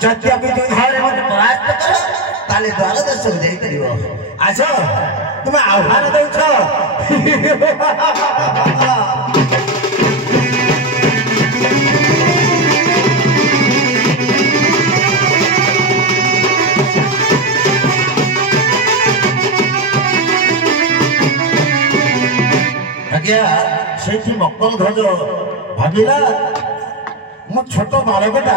जद्यपि द्वार परास्त कर ताले द्वार दर्शक जाई करियो आछ तुम आह्वान दउछ आज्ञा सेठी मक्कल ध्वज भाविला मो छोट बालकटा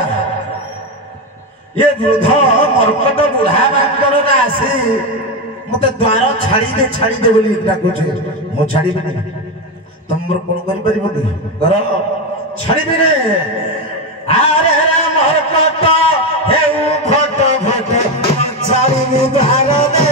ये वृद्ध मर्कट बुढ़ा बांकर आसी मत द्वार छाड़ी दे बोली डाकुचे मो छाड़ी तुम मोर कोन करि परिबो कि कर छाड़ी रे आरे मर्कट हे भट भट छाड़ी द्वार दे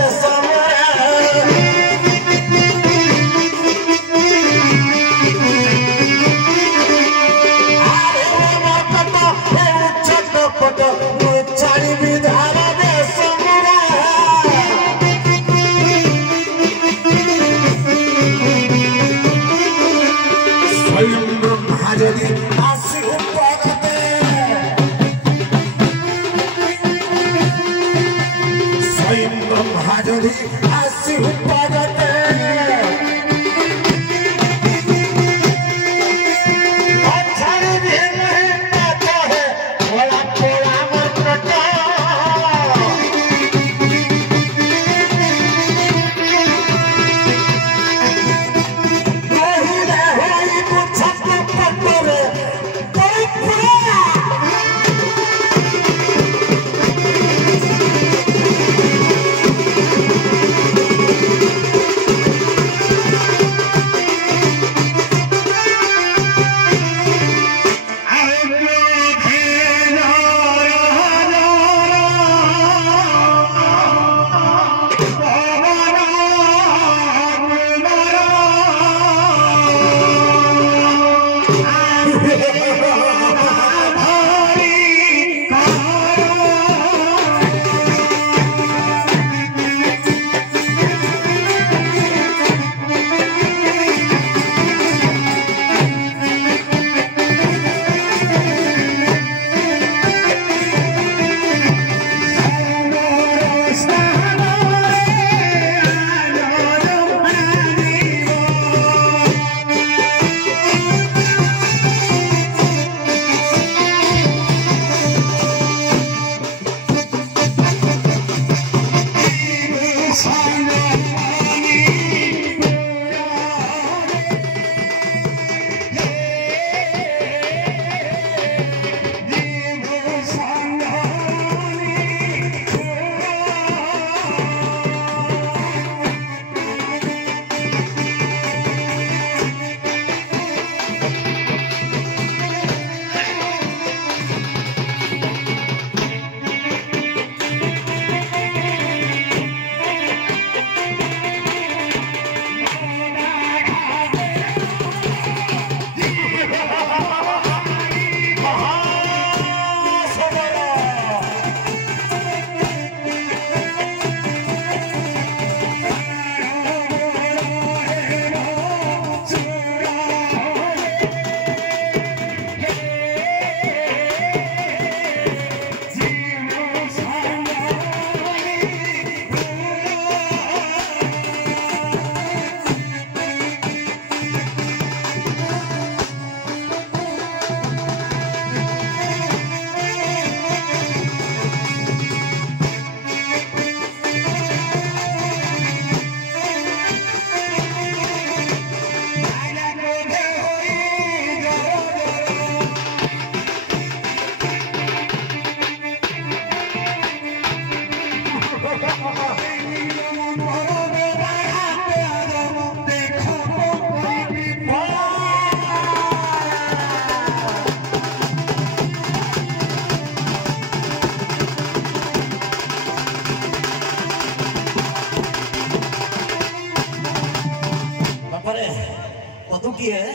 पदू की है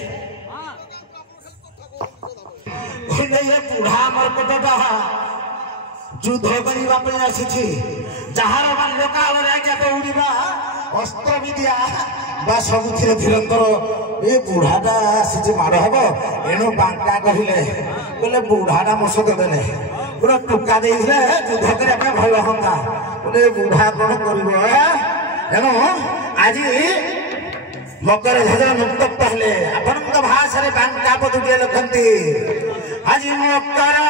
ये बूढ़ा मर पटटा युद्ध करवा पे आसी जार बाल्यकाल उड़ा अस्त्र विद्या सब धीरंधर ये बुढ़ाटा आसी माड़ हम एणु बांका कहले बोले बुढ़ाटा मसद देने पूरा टुका दे युद्ध करने भल हाँ बोले बुढ़ा कौन कर आज मकर ध्वज मुक्त पहले आपण भाषा बांका पदुटे लिखती आज मकर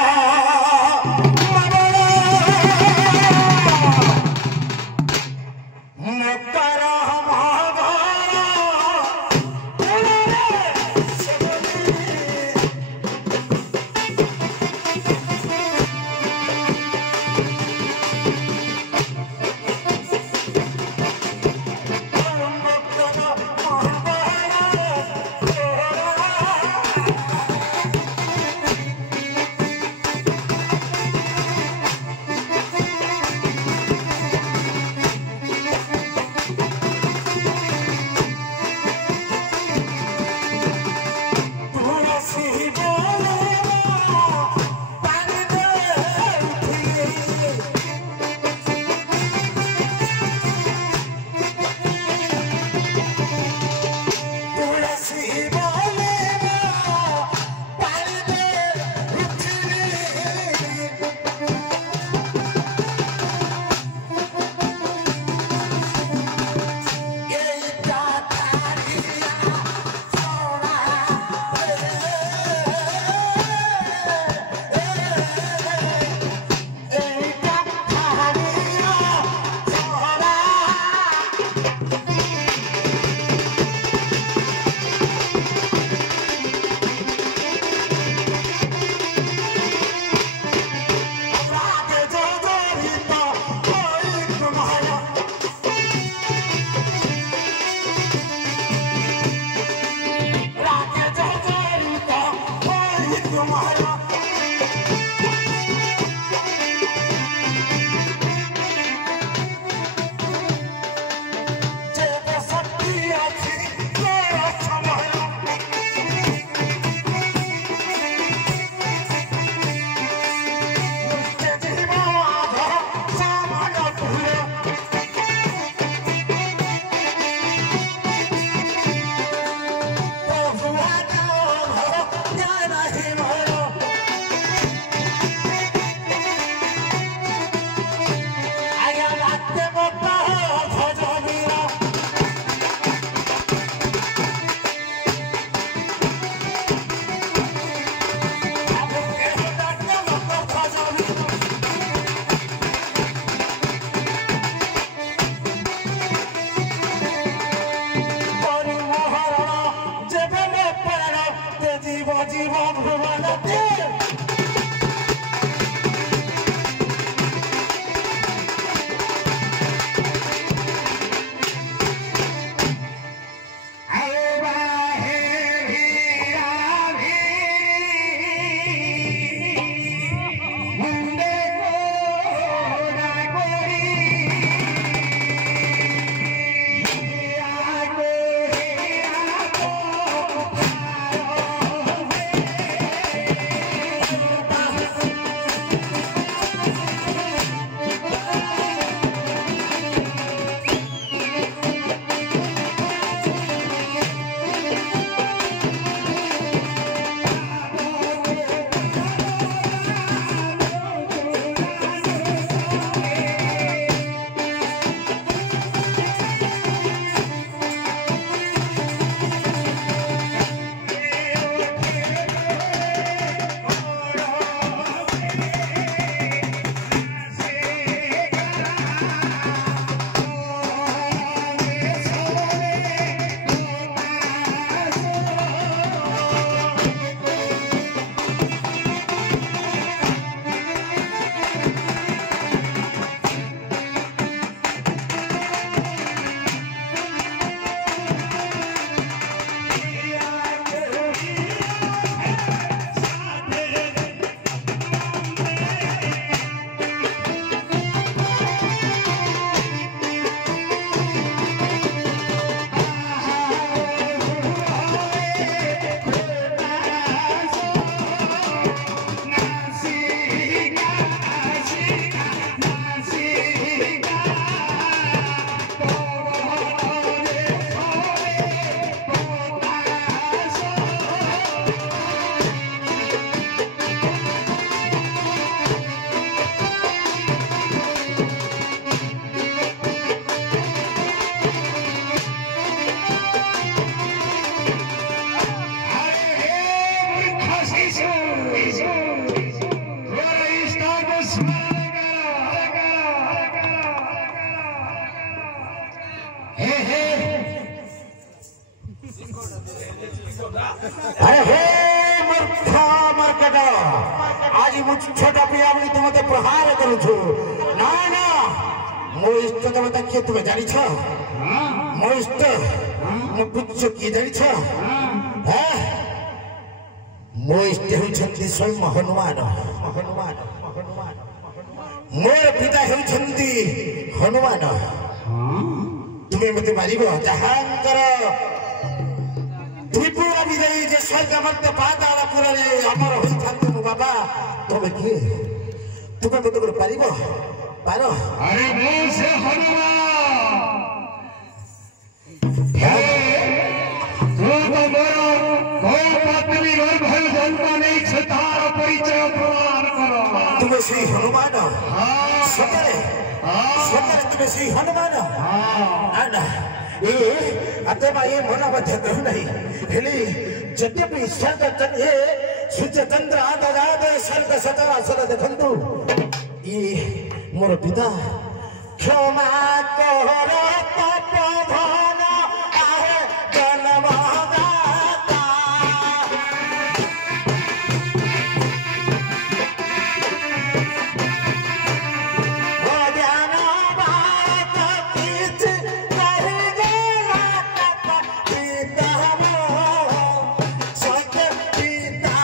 अरे हे मूर्ख मार्केट आज मु छोटा पिया बोली तुम मते प्रहार करूछु ना ना मो इष्ट देवता किए तुम्हें जानी छ मो इष्ट मो पुच्छ किए जानी छ हैं मो इष्ट होउछंती स्वयं हनुमान हनुमान मोर पिता होउछंती हनुमान तुम्हें मते मारिबो जहांकर त्रिपुरा विजयी जे स्वर्ग मध्य पाताल पुरे अमर होई थांतु बाबा तबे किए तुम्हें मते कर पारिबो पारो अरे मो से हनुमान हे तू तो मोर को पत्नी गर्भ जन्म नहीं छतार परिचय प्रमाण करो तुम्हें श्री हनुमान सतरे सतरे तुम्हें श्री हनुमान ना ए अतवा ये मना बच्चा कहू नहीं हेली जद्यपि स्वर्ग चंद्र सूर्य चंद्र आदराद स्वर्ग सतरा सदा देखंतु ई मोर पिता क्षमा कर तपोधन आहे जन्मदाता ज्ञान बात किछ कहि गेला पिता सत्य पिता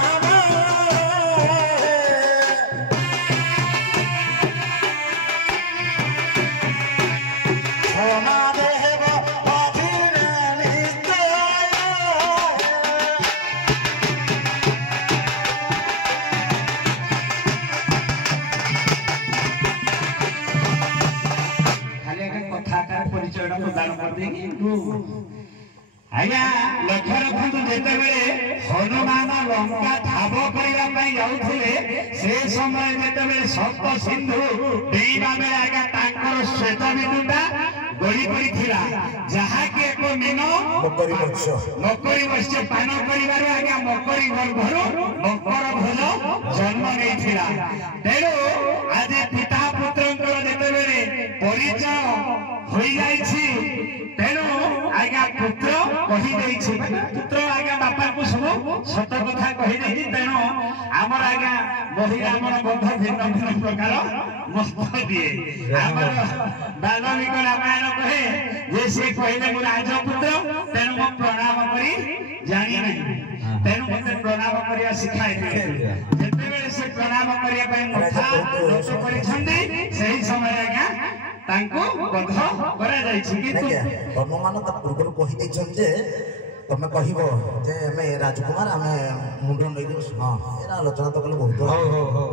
आज्ञा लक्ष्य रखु जिते हनुमान लंका ठाब करने जाऊे से समय जिते सप्त सिंधु डेवा बेले आज्ञा श्वेत बिंदुटा गड़ी पड़ा जहाँकि एक मीन मकरी मत्स्य पान कर आज्ञा मकरी गर्भर मकर भोज जन्म नहीं तेणु आज पिता पुत्र जिते परिचय हो तेणु आज्ञा पुत्र कही पुत्र आज्ञा बापा को सब सत कथा कही तेणु आमर आज्ञा बही रामण बंध भिन्न भिन्न प्रकार मत दिए बाल्मीक रामायण कहे जे से कहले मो राजपुत्र तेणु मो प्रणाम करी जानी नहीं तेणु मते प्रणाम करिया सिखाई जेतेबेले से प्रणाम करिया पय मुठा लोक परिछंदी सही समय आज्ञा तांको बंध करा जाई छि किंतु हनुमान त पूर्व कहि दैछन जे तमे कहिबो जे हमें राजकुमार हमें मुंडन नै दिस हां एरा आलोचना तो कले बहुत हो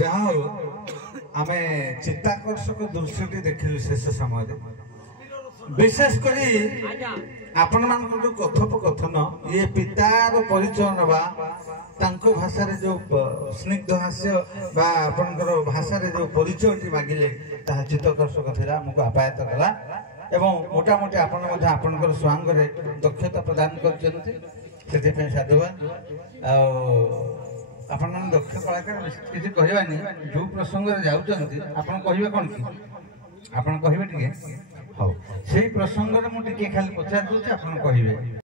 जहां हो हमें चित्ताकर्षक दृश्यटी देखिलु शेष समय विशेष करी आपण मान जो कथोपकथन ये पितार परिचय नवा तांको भाषा रे जो स्निग्ध हास्य बा आपनकर भाषा रे जो परिचयटी मागिले ता चित्ताकर्षक थिला हमको आपायत कला एवं मोटा मोटी आपण मध्ये आपनकर स्वांग रे दक्षता प्रदान करचंती सेते पे साधुवाद आ आपण दक्ष कलाकार किसी कहबानी जो प्रसंग रे जाउचंती आपण कहिबे कोन की आपण कहिबे टिके हाउ सेही प्रसंग रे मु टिके खाली पचार दूची आपण कहिबे